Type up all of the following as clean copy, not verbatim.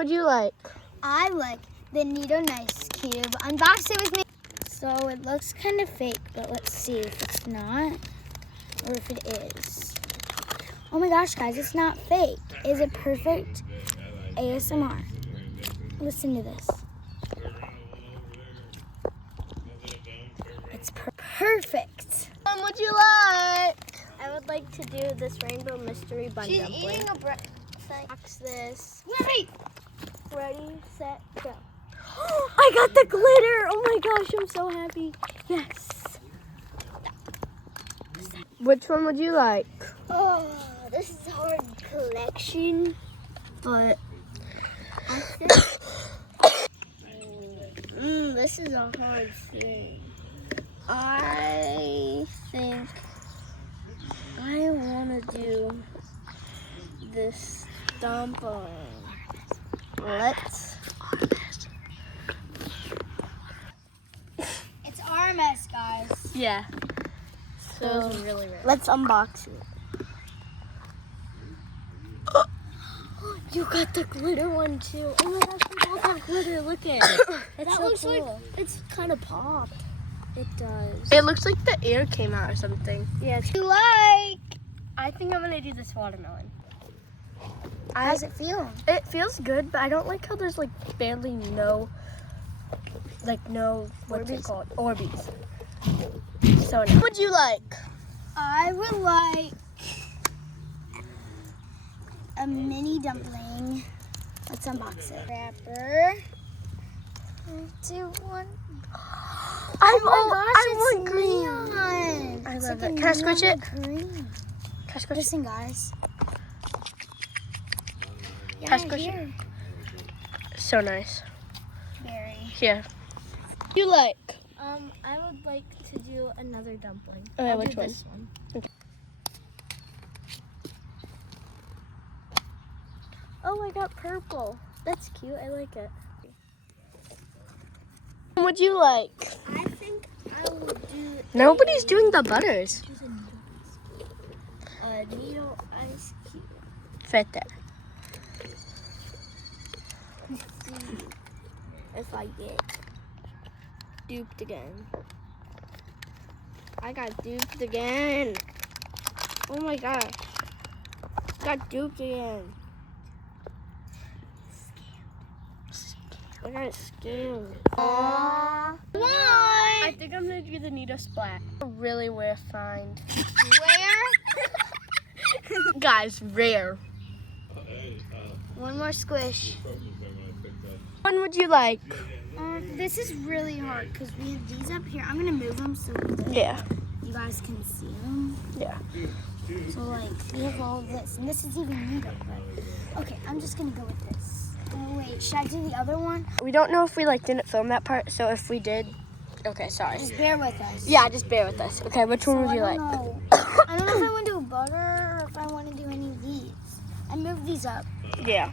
would you like? I like the Neato Nice Cube. Unbox it with me. So it looks kind of fake, but let's see if it's not or if it is. Oh my gosh, guys, it's not fake. Is it perfect ASMR? Listen to this. It's perfect. What would you like? I would like to do this rainbow mystery bun She's dumpling. eating a breakfast. Box this. Wait. Ready, set, go. I got the glitter. Oh my gosh, I'm so happy. Yes. Which one would you like? Oh, this is a hard collection, but I think this is a hard thing. I think I want to do this dumpling. Let's. It's RMS, guys. Yeah. So Really rare. let's unbox it. You got the glitter one too. Oh my gosh, we both have glitter. Look at it. That so looks cool. like it's kind of popped. It does. It looks like the air came out or something. Yeah. You like? I think I'm gonna do this watermelon. How's it feel? It feels good, but I don't like how there's like barely no, what's it Orbeez? called? Orbeez. So what would you like? I would like a mini dumpling. Let's unbox it. Wrapper. 3, 2, 1. I Oh want green. neon. I It's love like it. a Can I squish neon it? Green. Can I squish it? Listen, guys. Can I squish it? here. So nice. Very. Here. You like? I would like to do another dumpling. Okay, I'll which do one? This one. Oh, I got purple. That's cute. I like it. What would you like? I think I will do. Nobody's doing the butters. A Neato ice cube. Right there. If I get duped again. I got duped again. Oh my gosh. Got duped again. I got scammed. Aww. I think I'm gonna do the Neato Splat. Really rare find. Where? Guys, rare. One more squish. One would you like? This is really hard because we have these up here. I'm gonna move them so that Yeah. you guys can see them. Yeah. So like we have all of this, and this is even Neato, right? Okay, I'm just gonna go with this. Oh wait, should I do the other one? We don't know if we didn't film that part, so if we did, okay, sorry. Just bear with us. Yeah, just bear with us. Okay, which one would you I like? don't know. I don't know if I want to do butter or if I want to do any of these. I moved these up. Yeah.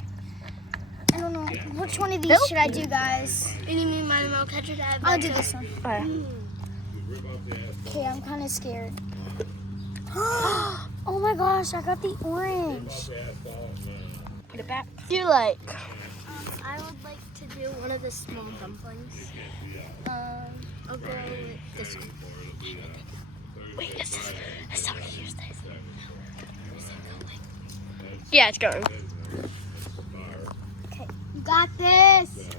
I don't know. Which one of these should I do, guys? And you mean my milk catcher dad? I'll do this one. Okay. Okay, I'm kind of scared. Oh my gosh, I got the orange. Put it back. What do you like? I would like to do one of the small dumplings. I'll go with this one. Wait, it's so use this. Yeah, it's going. Okay, you got this.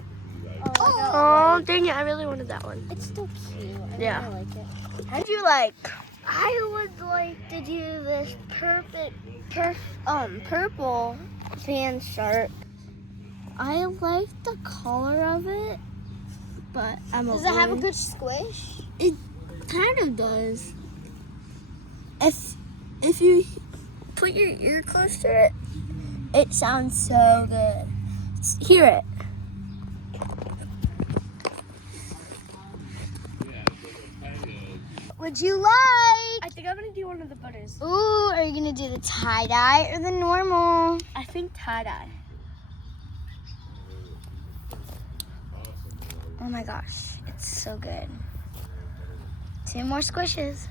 Oh, dang it, I really wanted that one. It's still cute. I Yeah. really like it. How do you like? I would like to do this purple fan shirt. I like the color of it, but Does it have a good squish? It kind of does. If you put your ear close to it, it sounds so good. Hear it. Would you like? I think I'm gonna do one of the butters. Ooh, are you gonna do the tie-dye or the normal? I think tie-dye. Oh my gosh, it's so good. 2 more squishes.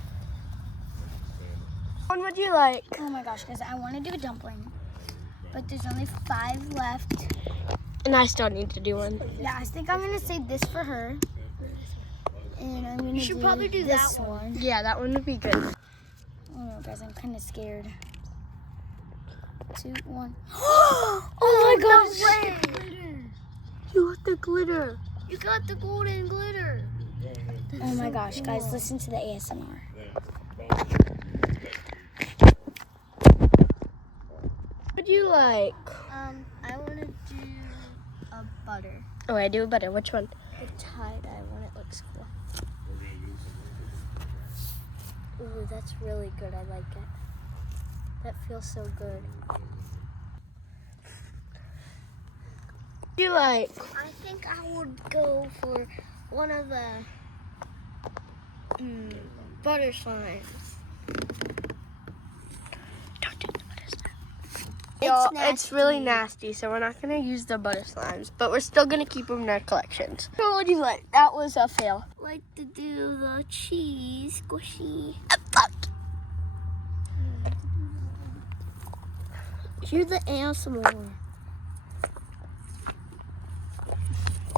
One would you like? Oh my gosh, guys, I want to do a dumpling, but there's only 5 left. And I still need to do one. Yeah, I think I'm gonna save this for her. And I'm gonna probably do this that one. Yeah, that one would be good. Oh no, guys, I'm kind of scared. 2, 1. Oh my gosh! Glitter. You got the glitter. You got the golden glitter. Oh my gosh, guys, listen to the ASMR. What do you like? I want to do a butter. Oh, I do a butter. Which one? The tie-dye one, it looks cool. Ooh, that's really good. I like it. That feels so good. What do you like? I think I would go for one of the butter slimes. Don't do the butter slime. It's really nasty, so we're not going to use the butter slimes, but we're still going to keep them in our collections. So what do you like? That was a fail. Like to do the cheese squishy. Hear the ASMR.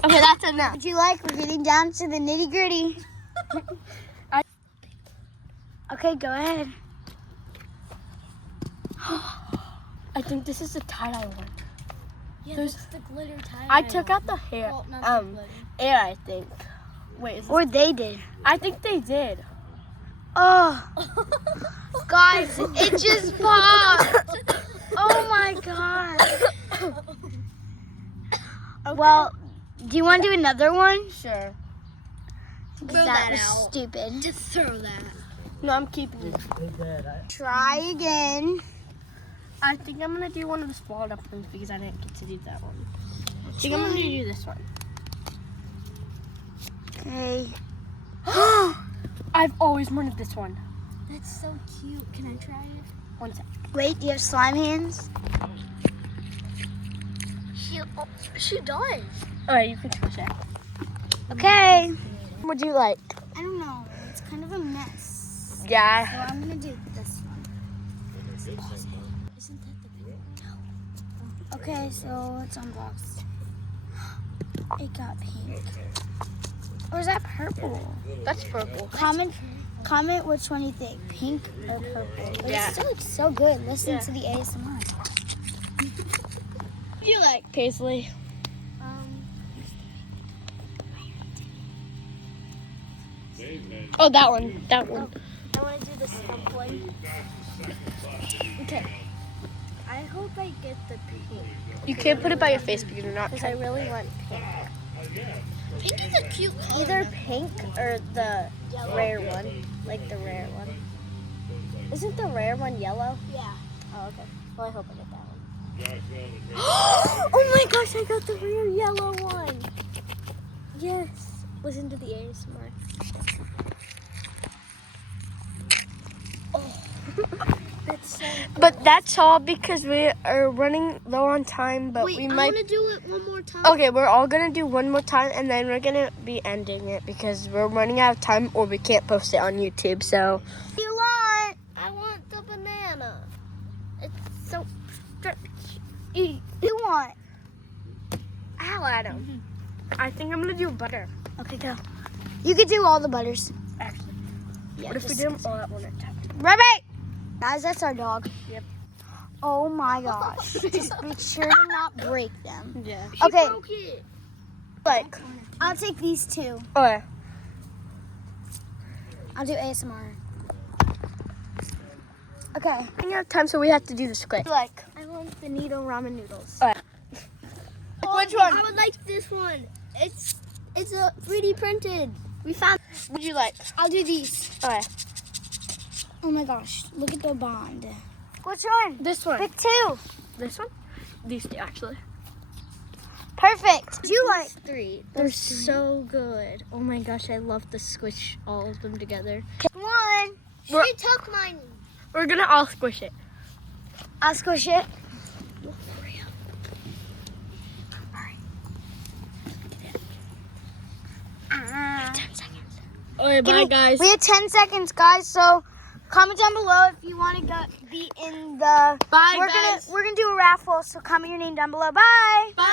Okay, that's enough. What do you like? We're getting down to the nitty gritty. Okay, go ahead. I think this is the tie-dye one. Yeah, There's- that's the glitter tie-dye. I took out the hair. Well, not the glitter. Air, I think. Wait, is this? Or they did. I think they did. Oh, guys, it just popped. Oh my god. Well, do you want to do another one? Sure. Throw that that was out. stupid. Just throw that. No, I'm keeping it. Try again. I think I'm gonna do one of the small dumplings because I didn't get to do that one. I think I'm gonna do this one. Okay. I've always wanted this one. That's so cute. Can I try it? 1 sec. Wait, do you have slime hands? She does. Alright, you can switch it. Okay. What do you like? I don't know. It's kind of a mess. Yeah. So I'm gonna do this one. Isn't that the big one? Okay, so let's unbox. It got pink. Or is that purple? That's purple. Comment which one you think, pink or purple. But Yeah. it still looks so good. Listen Yeah. to the ASMR. What do you like, Paisley? Oh, that one. That one. I want to do the dumpling. Okay. I hope I get the pink. You can't put it by your face because you're not Because I trying. really want pink. Pink is a cute color. Either pink or the rare one. Like the rare one. Isn't the rare one yellow? Yeah. Oh, okay. Well, I hope I get that one. Oh my gosh, I got the rare yellow one. Yes. Listen to the ASMR. That's so good. But that's all because we are running low on time, but Wait, we I might... want to do it one more time. Okay, we're all going to do one more time, and then we're going to be ending it because we're running out of time or we can't post it on YouTube, so... What do you want? I want the banana. It's so... You want? Ow, Adam. I think I'm going to do butter. Okay, go. You could do all the butters. Actually. Yeah, What if we just- do them all at one at a time? Rabbit! Guys, that's our dog. Yep. Oh my gosh. Just be sure to not break them. Yeah. Okay, Broke it. Like... I'll take these two. Okay. I'll do ASMR. Okay. Running out of time, so we have to do this quick. Like... I want the Nido ramen noodles. Which one? I would like this one. It's a 3D printed. We found. Would you like? I'll do these. Okay. Oh my gosh. Look at the bond. Which one? This one. Pick two. This one? These two, actually. Perfect. Do you like? 3. They're so good. Oh my gosh, I love to squish all of them together. One. She took mine. We're gonna all squish it. I'll squish it. Okay, bye, guys. We have 10 seconds, guys. So comment down below if you want to be in the. Bye, We're guys. gonna do a raffle. So comment your name down below. Bye. Bye.